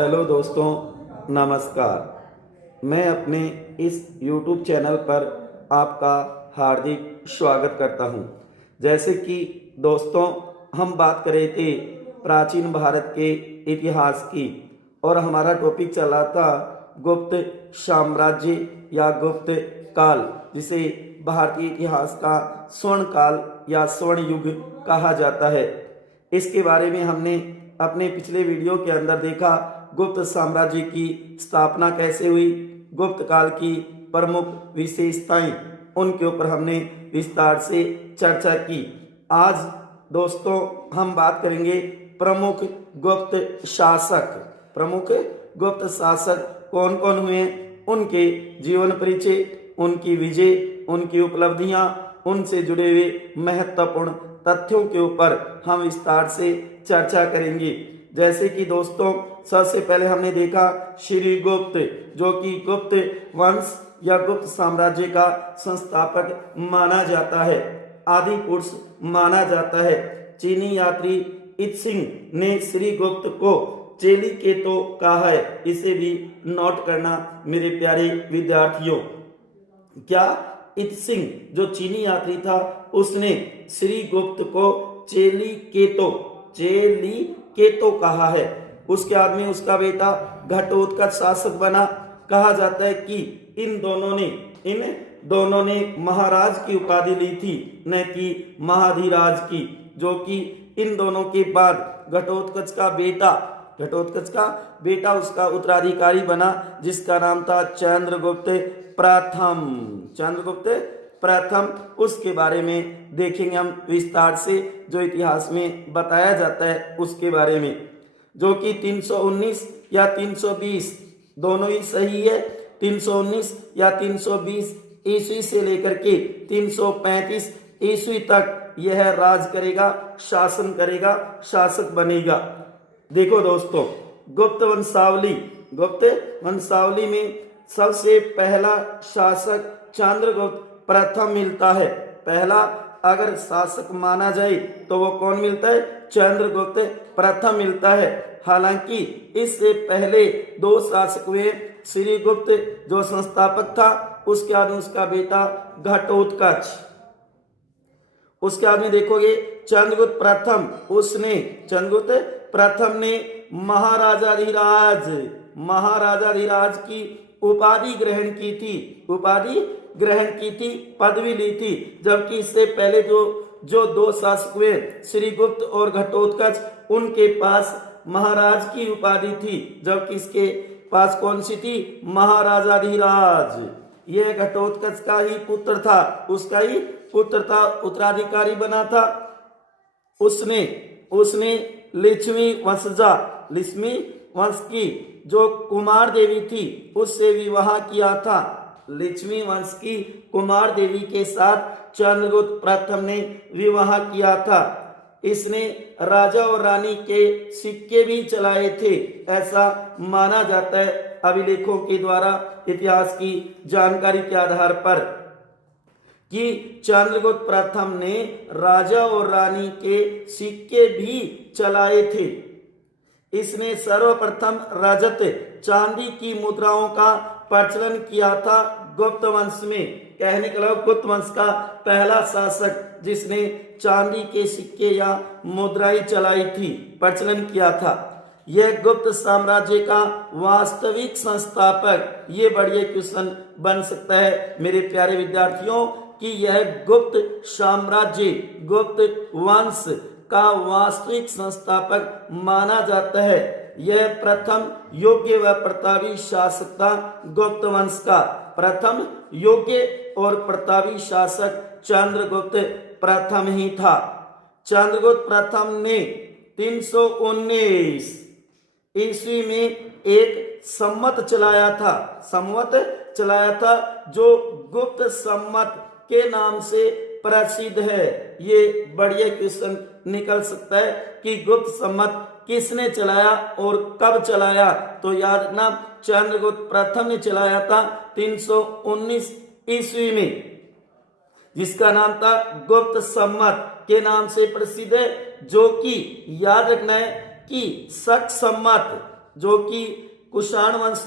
Hello दोस्तों, नमस्कार। मैं अपने इस YouTube चैनल पर आपका हार्दिक स्वागत करता हूं। जैसे कि दोस्तों, हम बात कर रहे थे प्राचीन भारत के इतिहास की और हमारा टॉपिक चला था गुप्त साम्राज्य या गुप्त काल, जिसे भारतीय इतिहास का स्वर्ण काल या स्वर्ण युग कहा जाता है। इसके बारे में हमने अपने पिछले वीडियो के अंदर देखा गुप्त साम्राज्य की स्थापना कैसे हुई, गुप्त काल की प्रमुख विशेषताएं, उनके ऊपर हमने विस्तार से चर्चा की। आज दोस्तों हम बात करेंगे प्रमुख गुप्त शासक। प्रमुख गुप्त शासक कौन कौन हुए, उनके जीवन परिचय, उनकी विजय, उनकी उपलब्धियां, उनसे जुड़े हुए महत्वपूर्ण तथ्यों के ऊपर हम विस्तार से चर्चा करेंगे। जैसे कि दोस्तों, सबसे पहले हमने देखा श्रीगुप्त, जो कि गुप्त वंश या गुप्त साम्राज्य का संस्थापक माना जाता है, आदि पुरुष माना जाता है। चीनी यात्री इत्सिंग ने श्रीगुप्त को चेलीकेतो कहा है। इसे भी नोट करना मेरे प्यारे विद्यार्थियों। क्या इत्सिंग जो चीनी यात्री था, उसने श्रीगुप्त को चेलीकेतो कहा है। उसके बाद में उसका बेटा घटोत्कच शासक बना। कहा जाता है कि इन दोनों ने महाराज की उपाधि ली थी, न कि महाधिराज की, जो कि इन दोनों के बाद घटोत्कच का बेटा उसका उत्तराधिकारी बना, जिसका नाम था चंद्रगुप्त प्रथम। उसके बारे में देखेंगे हम विस्तार से, जो इतिहास में बताया जाता है उसके बारे में, जो कि 319 या 320 दोनों ही सही है। 319 या 320 ईस्वी से लेकर के 335 ईस्वी तक यह राज करेगा, शासन करेगा, शासक बनेगा। देखो दोस्तों, गुप्त वंशावली में सबसे पहला शासक चंद्रगुप्त प्रथम मिलता है। पहला अगर शासक माना जाए तो वो कौन मिलता है? चंद्रगुप्त प्रथम मिलता है। हालांकि इससे पहले दो शासक हुए। श्रीगुप्त जो संस्थापक था, उसके बाद उसका बेटा घटोत्कच। उसके बाद में देखोगे चंद्रगुप्त प्रथम ने महाराजाधिराज की उपाधि ग्रहण की थी, पदवी ली थी। जबकि इससे पहले जो दो शासक हुए, श्रीगुप्त और घटोत्कच, उनके पास महाराज की उपाधि थी, जबकि इसके पास कौन सी थी? महाराजाधिराज। यह घटोत्कच का ही पुत्र था, उसका ही पुत्र था, उत्तराधिकारी बना था। उसने लिच्छवी वंश की जो कुमार देवी थी, उससे विवाह किया था। लिच्छवी वंश की कुमार देवी के साथ चंद्रगुप्त प्रथम ने विवाह किया था। इसने राजा और रानी के सिक्के भी चलाए थे, ऐसा माना जाता है अभिलेखों के द्वारा, इतिहास की जानकारी के आधार पर, कि चंद्रगुप्त प्रथम ने राजा और रानी के सिक्के भी चलाए थे। इसने सर्वप्रथम रजत चांदी की मुद्राओं का प्रचलन किया था गुप्त वंश में। कहने का मतलब गुप्त वंश का पहला शासक जिसने चांदी के सिक्के या मुद्राएं चलाई थी, प्रचलन किया था। यह गुप्त साम्राज्य का वास्तविक संस्थापक, ये बढ़िया क्वेश्चन बन सकता है मेरे प्यारे विद्यार्थियों, कि यह गुप्त साम्राज्य, गुप्त वंश का वास्तविक संस्थापक माना जाता है। यह प्रथम योग्य व प्रतापी शासक था गुप्त वंश का। प्रथम योग्य और प्रतापी शासक चंद्रगुप्त प्रथम ही था। चंद्रगुप्त प्रथम ने 319 ईस्वी में एक संवत चलाया था, जो गुप्त संवत के नाम से प्रसिद्ध है। ये बढ़िया क्वेश्चन निकल सकता है कि गुप्त संवत किसने चलाया और कब चलाया? तो याद रखना, चंद्रगुप्त प्रथम ने चलाया था 319 ईस्वी में, जिसका नाम था गुप्त संवत के नाम से प्रसिद्ध है। जो कि याद रखना है कि शक संवत जो कि कुषाण वंश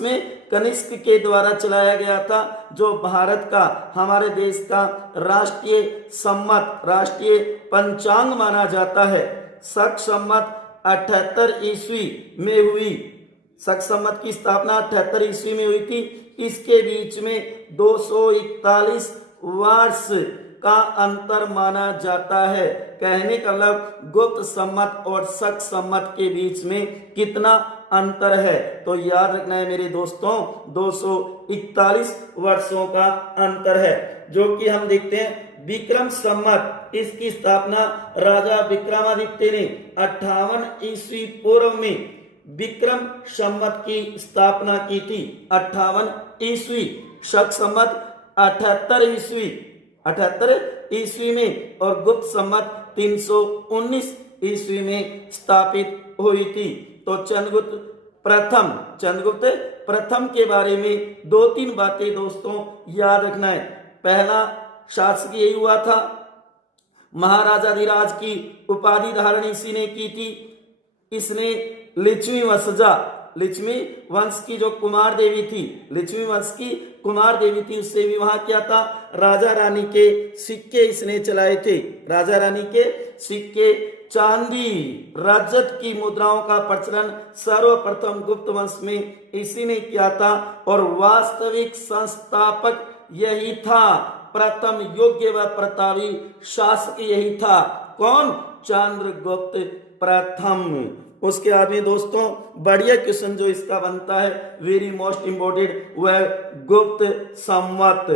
में कनिष्क के द्वारा चलाया गया था, जो भारत का, हमारे देश का राष्ट्रीय पंचांग माना जाता है। शक संवत 78 ईस्वी में हुई। शक संवत की स्थापना 78 ईस्वी में हुई थी। इसके बीच में 241 वर्ष का अंतर माना जाता है। कहने का मतलब गुप्त संवत और शक संवत के बीच में कितना अंतर है, तो याद रखना है मेरे दोस्तों, 241 वर्षों का अंतर है। जो कि हम देखते हैं विक्रम संवत, इसकी स्थापना राजा विक्रमादित्य ने 58 ईस्वी पूर्व में विक्रम संवत की स्थापना की थी। 58 ईस्वी। शक संवत 78 ईस्वी में और गुप्त संवत 319 ईस्वी में स्थापित हुई थी। तो चंद्रगुप्त प्रथम के बारे में 2-3 बातें दोस्तों याद रखना है। पहला शासक यही हुआ था, महाराजाधिराज की उपाधि धारण इसी ने की थी। इसने लिच्छवी वंश की जो कुमार देवी थी, उससे विवाह किया था। राजा रानी के सिक्के इसने चलाए थे। राजा रानी के सिक्के, चांदी, रजत की मुद्राओं का प्रचलन सर्वप्रथम गुप्त वंश में इसी ने किया था। और वास्तविक संस्थापक यही था, प्रथम योग्य व प्रतापी शासक यही था। कौन? चंद्रगुप्त प्रथम। उसके बाद में दोस्तों बढ़िया क्वेश्चन जो इसका बनता है, वेरी मोस्ट इम्पोर्टेंट, वह गुप्त संवत,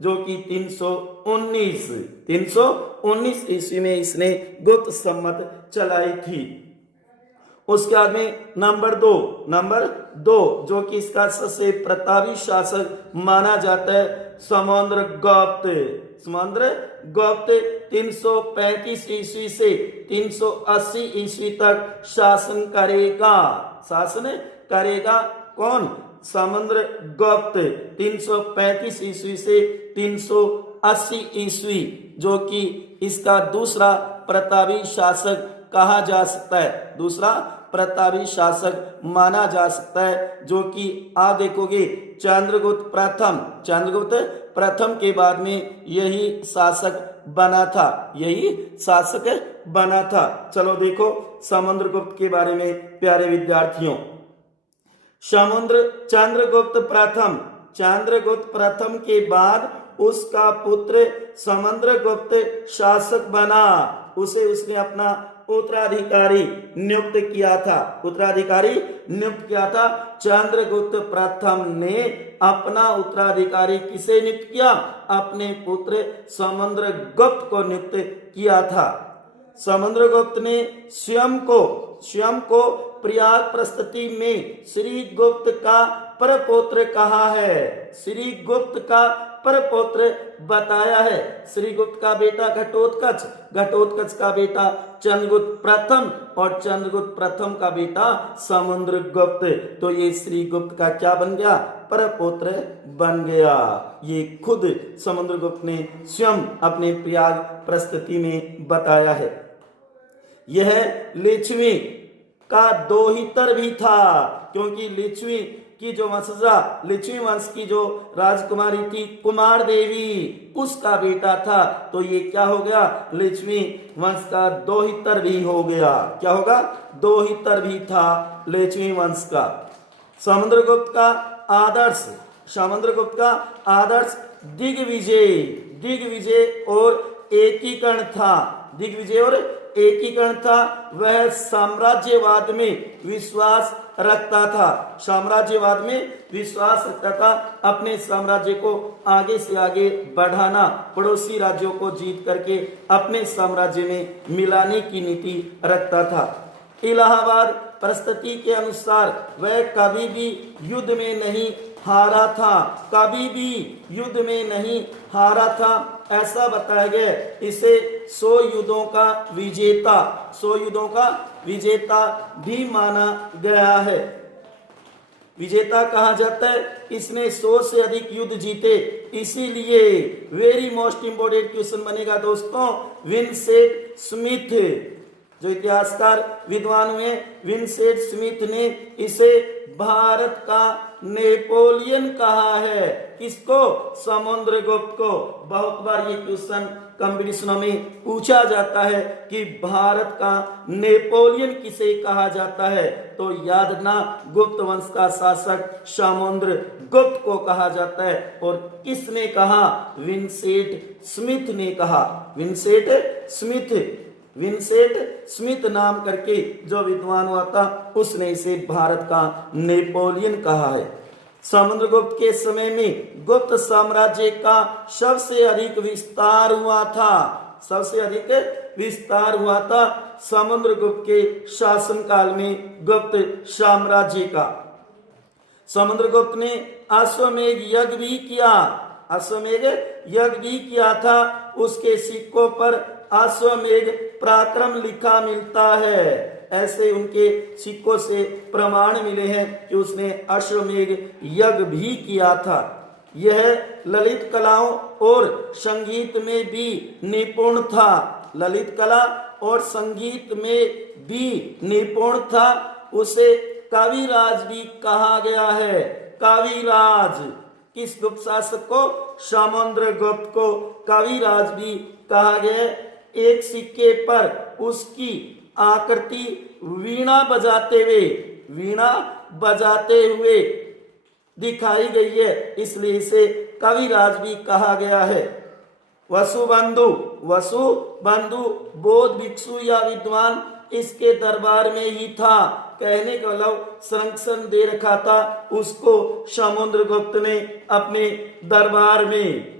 जो कि 319 ईस्वी में इसने गुप्त संवत चलाई थी। उसके बाद में नंबर दो जो कि इसका सबसे प्रतापी शासक माना जाता है, समुद्रगुप्त 335 ईस्वी से 380 ईस्वी तक शासन करेगा। कौन? समुद्रगुप्त 335 ईस्वी से 380 ईस्वी, जो कि इसका दूसरा प्रतापी शासक कहा जा सकता है, दूसरा प्रतापी शासक माना जा सकता है। जो कि आप देखोगे चंद्रगुप्त प्रथम के बाद में यही शासक बना था। चलो देखो समुद्रगुप्त के बारे में प्यारे विद्यार्थियों। चंद्रगुप्त प्रथम के बाद उसका पुत्र समुद्रगुप्त शासक बना। उसने अपना उत्तराधिकारी नियुक्त किया था। चंद्रगुप्त प्रथम ने अपना उत्तराधिकारी किसे नियुक्त किया? अपने पुत्र समुद्रगुप्त को नियुक्त किया था। समुद्रगुप्त ने स्वयं को प्रयाग प्रस्तुति में श्री गुप्त का परपौत्र कहा है, श्री गुप्त का परपौत्र बताया है। श्री गुप्त का बेटा घटोत्कच का बेटा चंद्रगुप्त प्रथम और चंद्रगुप्त प्रथम का बेटा समुद्रगुप्त। तो ये श्री गुप्त का क्या बन गया? परपौत्र बन गया। ये खुद समुद्रगुप्त ने स्वयं अपने प्रयाग प्रस्तुति में बताया है। यह लिच्छवी का दोहितर भी था, क्योंकि लिच्छवी वंश की जो राजकुमारी थी कुमार देवी, उसका बेटा था। तो ये क्या हो गया? लिच्छवी वंश का दोहितर भी हो गया। क्या होगा? दोहितर भी था लिच्छवी वंश का। समुद्रगुप्त का आदर्श दिग्विजय और एकीकरण था। वह साम्राज्यवाद में विश्वास रखता था। अपने साम्राज्य को आगे से आगे बढ़ाना, पड़ोसी राज्यों को जीत करके अपने साम्राज्य में मिलाने की नीति रखता था। इलाहाबाद प्रस्तुति के अनुसार वह कभी भी युद्ध में नहीं हारा था, ऐसा बताया गया। इसे 100 युद्धों का विजेता भी माना गया है। विजेता कहा जाता है, इसने 100 से अधिक युद्ध जीते। इसीलिए वेरी मोस्ट इंपोर्टेंट क्वेश्चन बनेगा दोस्तों, विंसेंट जो इतिहासकार विद्वान हुए विंसेंट स्मिथ ने इसे भारत का नेपोलियन कहा है। किसको? समुद्रगुप्त को। बहुत बार ये क्वेश्चन कंपटीशनों में पूछा जाता है कि भारत का नेपोलियन किसे कहा जाता है, तो याद रखना गुप्त वंश का शासक समुद्रगुप्त को कहा जाता है। और किसने कहा? विंसेंट स्मिथ ने कहा। विंसेंट स्मिथ नाम करके जो विद्वान हुआ था उसने इसे भारत का नेपोलियन कहा है। समुद्रगुप्त के समय में गुप्त साम्राज्य का सबसे अधिक विस्तार हुआ था समुद्रगुप्त के शासनकाल में गुप्त साम्राज्य का। समुद्रगुप्त ने अश्वमेध यज्ञ भी किया था। उसके सिक्कों पर अश्वमेध पराक्रम लिखा मिलता है। ऐसे उनके सिक्कों से प्रमाण मिले हैं कि उसने अश्वमेध यज्ञ भी किया था। यह ललित कलाओं और संगीत में भी निपुण था। ललित कला और संगीत में भी निपुण था। उसे कविराज भी कहा गया है। कविराज किस गुप्त शासक को? समुद्रगुप्त को कविराज भी कहा गया। एक सिक्के पर उसकी आकृति वीणा बजाते हुए दिखाई गई है, इसलिए इसे कविराज भी कहा गया है। वसुबंधु बौद्ध भिक्षु या विद्वान इसके दरबार में ही था। कहने का मतलब संरक्षण दे रखा था उसको समुद्रगुप्त ने अपने दरबार में।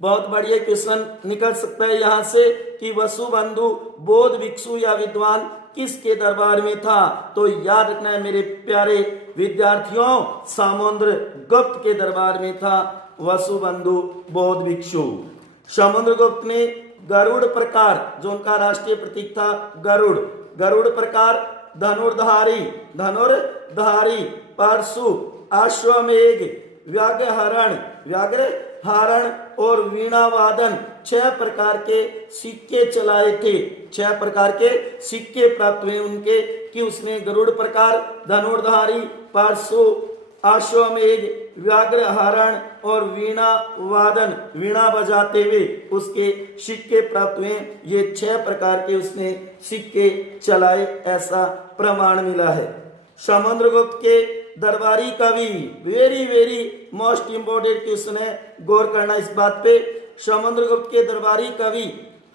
बहुत बढ़िया क्वेश्चन निकल सकता है यहाँ से कि वसुबंधु बौद्ध भिक्षु या विद्वान किसके दरबार में था, तो याद रखना है मेरे प्यारे विद्यार्थियों, समुद्रगुप्त के दरबार में था वसुबंधु बौद्ध भिक्षु। समुद्रगुप्त ने गरुड़ प्रकार, जो उनका राष्ट्रीय प्रतीक था गरुड़ प्रकार, धनुर्धारी, परशु, अश्वमेघ, व्याघ्रहरण और वीणा वादन 6 प्रकार के सिक्के चलाए थे। 6 प्रकार के सिक्के प्राप्त हुए उनके कि उसने गरुड़ प्रकार, धनुर्धारी, परशु, अश्वमेघ, व्याघ्रहरण और वीणा बजाते हुए उसके सिक्के प्राप्त हुए। ये 6 प्रकार के उसने सिक्के चलाए, ऐसा प्रमाण मिला है। समुद्रगुप्त के दरबारी कवि, वेरी मोस्ट इंपोर्टेंट क्वेश्चन है, गौर करना इस बात पे। समुद्रगुप्त के दरबारी कवि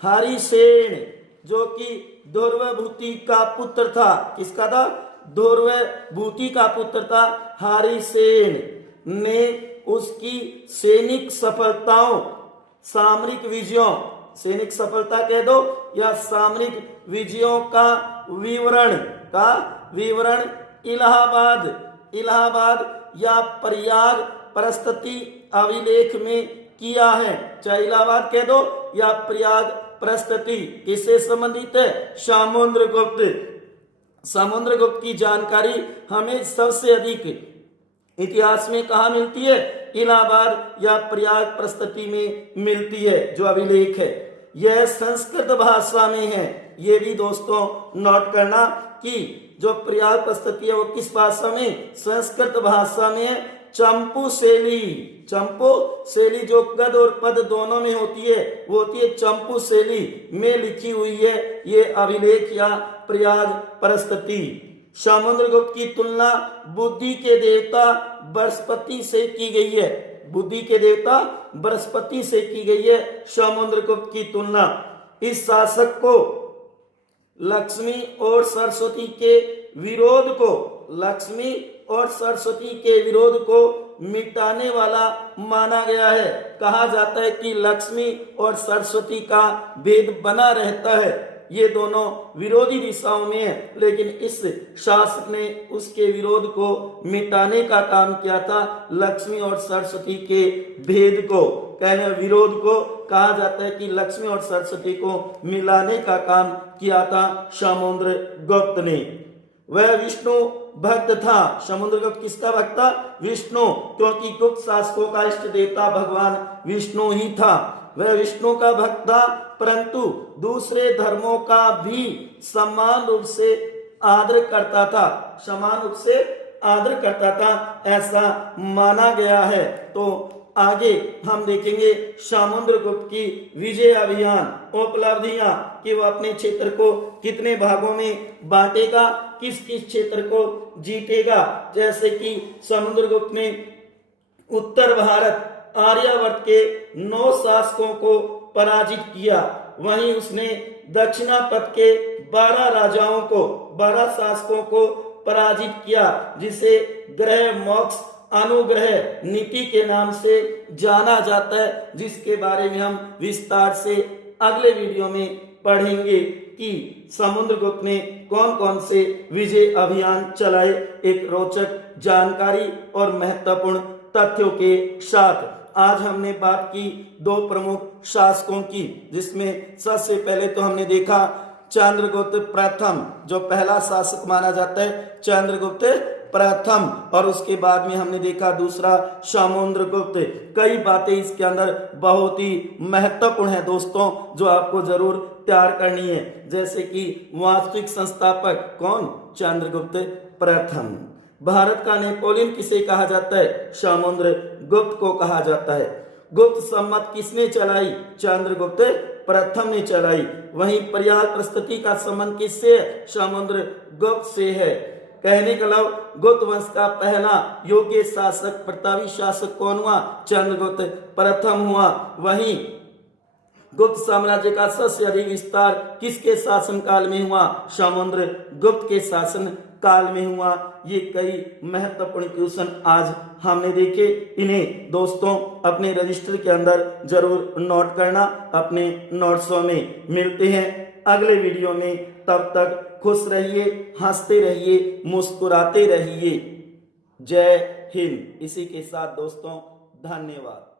हरिसेन, जो कि ध्रुवभूति का पुत्र था। किसका था? ध्रुवभूति का पुत्र था। हरिसेन ने उसकी सैनिक सफलताओं, सामरिक विजयों, सैनिक सफलता कह दो या सामरिक विजयों का विवरण इलाहाबाद या प्रयाग प्रस्तुति अभिलेख में किया है। चाहे इलाहाबाद कह दो या प्रयाग प्रस्तुति, किससे संबंधित है? समुद्रगुप्त की जानकारी हमें सबसे अधिक इतिहास में कहाँ मिलती है? इलाहाबाद या प्रयाग प्रस्तुति में मिलती है, जो अभिलेख है। यह संस्कृत भाषा में है। ये भी दोस्तों नोट करना कि जो प्रयाग प्रस्तुति है वो किस भाषा में? संस्कृत भाषा में। चंपू शैली जो गद और पद दोनों में होती है वो होती है चंपू शैली में लिखी हुई है ये अभिलेख या प्रयाग प्रस्तुति। समुद्रगुप्त की तुलना बुद्धि के देवता बृहस्पति से की गई है। बुद्धि के देवता बृहस्पति से की गई है समुद्रगुप्त की तुलना। इस शासक को लक्ष्मी और सरस्वती के विरोध को मिटाने वाला माना गया है। कहा जाता है कि लक्ष्मी और सरस्वती का भेद बना रहता है, ये दोनों विरोधी दिशाओं में है, लेकिन इस शासक ने उसके विरोध को मिटाने का काम किया था। लक्ष्मी और सरस्वती के भेद को, कहने विरोध को कहा जाता है कि लक्ष्मी और सरस्वती को मिलाने का काम किया था समुद्रगुप्त ने। वह विष्णु भक्त था। समुद्रगुप्त किसका भक्त था? विष्णु, क्योंकि गुप्त शासकों का इष्ट देवता भगवान विष्णु ही था। वह विष्णु का भक्त था, परंतु दूसरे धर्मों का भी समान रूप से आदर करता था, समान रूप से आदर करता था, ऐसा माना गया है। तो आगे हम देखेंगे समुद्रगुप्त की विजय अभियान उपलब्धियां कि वह अपने क्षेत्र को कितने भागों में बांटेगा, किस किस क्षेत्र को जीतेगा। जैसे कि समुद्रगुप्त ने उत्तर भारत आर्यावर्त के 9 शासकों को पराजित किया, वहीं उसने दक्षिणापथ के 12 राजाओं को 12 शासकों को पराजित किया, जिसे ग्रह मोक्ष अनुग्रह नीति के नाम से जाना जाता है, जिसके बारे में हम विस्तार से अगले वीडियो में पढ़ेंगे कि समुद्रगुप्त ने कौन कौन से विजय अभियान चलाए, एक रोचक जानकारी और महत्वपूर्ण तथ्यों के साथ। आज हमने बात की 2 प्रमुख शासकों की, जिसमें सबसे पहले तो हमने देखा चंद्रगुप्त प्रथम, जो पहला शासक माना जाता है चंद्रगुप्त प्रथम, और उसके बाद में हमने देखा दूसरा समुद्रगुप्त। कई बातें इसके अंदर बहुत ही महत्वपूर्ण है दोस्तों, जो आपको जरूर तैयार करनी है। जैसे कि वास्तविक संस्थापक कौन? चंद्रगुप्त प्रथम। भारत का नेपोलियन किसे कहा जाता है? समुद्रगुप्त को कहा जाता है। गुप्त सम्मत किसने चलाई? चंद्रगुप्त प्रथम ने चलाई। वहीं प्रयाग प्रस्तुति का संबंध किससे? समुद्रगुप्त से है। कहने का लव गुप्त वंश का पहला योग्य शासक प्रतापी शासक कौन हुआ? चंद्रगुप्त प्रथम हुआ। वहीं गुप्त साम्राज्य का सबसे अधिक विस्तार किसके शासन काल में हुआ? समुद्रगुप्त के शासन काल में हुआ। ये कई महत्वपूर्ण क्वेश्चन आज हमने देखे, इन्हें दोस्तों अपने रजिस्टर के अंदर जरूर नोट करना। अपने नोट्सों में मिलते हैं अगले वीडियो में, तब तक खुश रहिए, हंसते रहिए, मुस्कुराते रहिए। जय हिंद। इसी के साथ दोस्तों धन्यवाद।